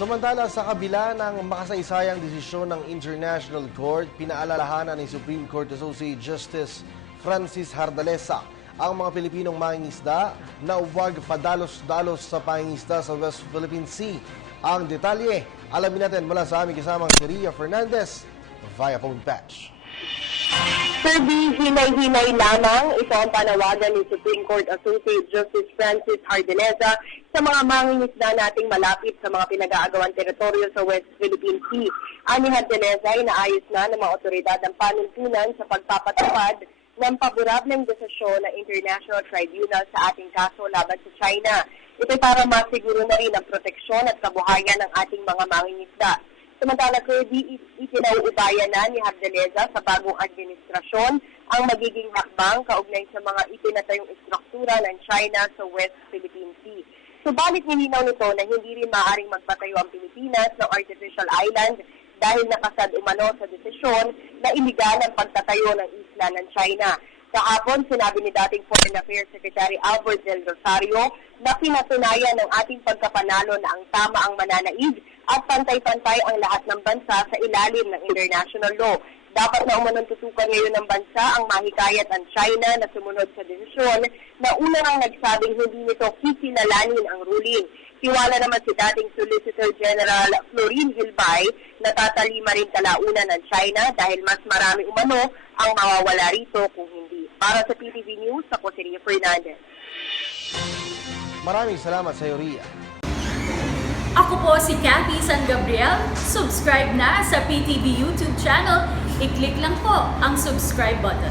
Samantala, sa kabila ng makasaysayang desisyon ng International Court, pinaalalahanan ni Supreme Court Associate Justice Francis Hardalesa ang mga Pilipinong mangingisda na huwag padalos-dalos sa pangingisda sa West Philippine Sea. Ang detalye, alamin natin mula sa aming kasamang si Ria Fernandez via phone patch. Sabi, hinay-hinay lamang, ito ang panawagan ni Supreme Court Associate Justice Francis Hardalesa sa mga mangingisda nating malapit sa mga pinag-aagawang teritoryo sa West Philippine Sea. Ani Hardalesa, inaayos na ng mga otoridad ang panuntunan sa pagpapatupad ng paborableng desisyon ng International Tribunal sa ating kaso laban sa China. Ito para masiguro na rin ang proteksyon at kabuhayan ng ating mga mangingisda. Samantala, Kirby, itinauubayan na ni Hardalesa sa bagong administrasyon ang magiging hakbang kaugnay sa mga itinatayong istruktura ng China sa West Philippine Sea. Subalit nilinaw nito na hindi rin maaaring magpatayo ang Pilipinas ng artificial island dahil nakasad umano sa desisyon na iligal ang pagtatayo ng isla ng China. Kahapon, sinabi ni dating Foreign Affairs Secretary Albert Del Rosario na pinatunayan ng ating pagkapanalo na ang tama ang mananaig at pantay-pantay ang lahat ng bansa sa ilalim ng international law. Dapat na umanong tutukan ngayon ng bansa ang mahikayat ang China na sumunod sa desisyon na una nang nagsabing hindi nito kikilalanin ang ruling. Tiwala naman si dating Solicitor General Florin Hilbay na tatalima rin kalaunan ng China dahil mas marami umano ang mawawala rito kung hindi. Para sa PTV News, ako si Ria Fernandez. Maraming salamat sa iyo, Ria. Ako po si Cathy San Gabriel. Subscribe na sa PTV YouTube channel. I-click lang po ang subscribe button.